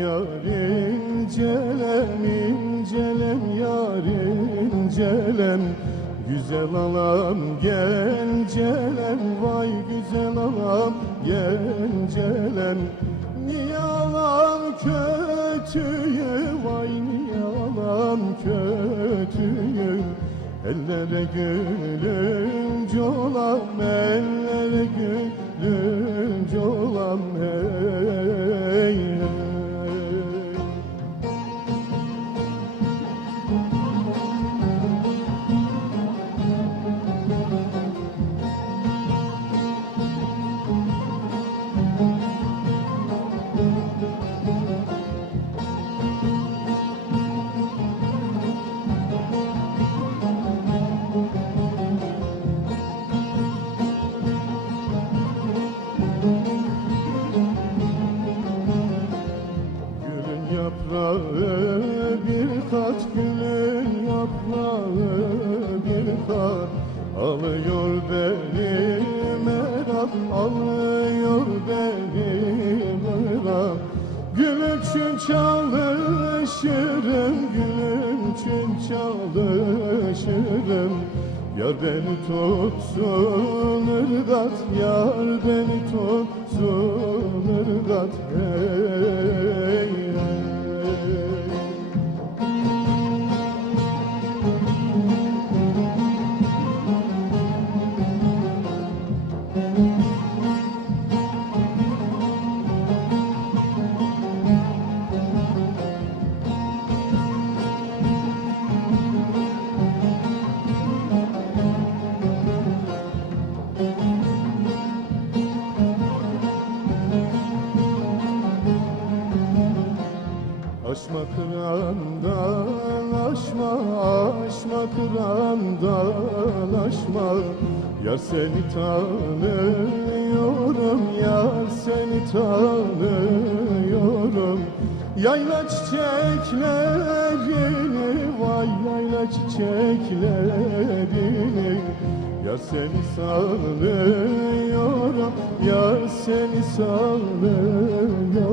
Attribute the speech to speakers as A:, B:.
A: yar incelem incelem yar incelem Güzel alam gencelem vay güzel alam gencelem Niye alam kötüyü? Vay niye alam kötüyü? Ellere gülünce olam ellere gülünce olam hey kat Gülün yaprağı bir kat Alıyor beni merak Alıyor beni merak. Gül için çalışırım Gül için çalışırım. Yar beni tutsun ırgat Yar beni tutsun ırgat. Hey, Aşma kırandan aşma, aşma kırandan aşma. Yar seni tanıyorum, yar seni tanıyorum. Yayla çiçeklerini, vay yayla çiçeklerini. Yar seni sanıyorum, yar seni sanıyorum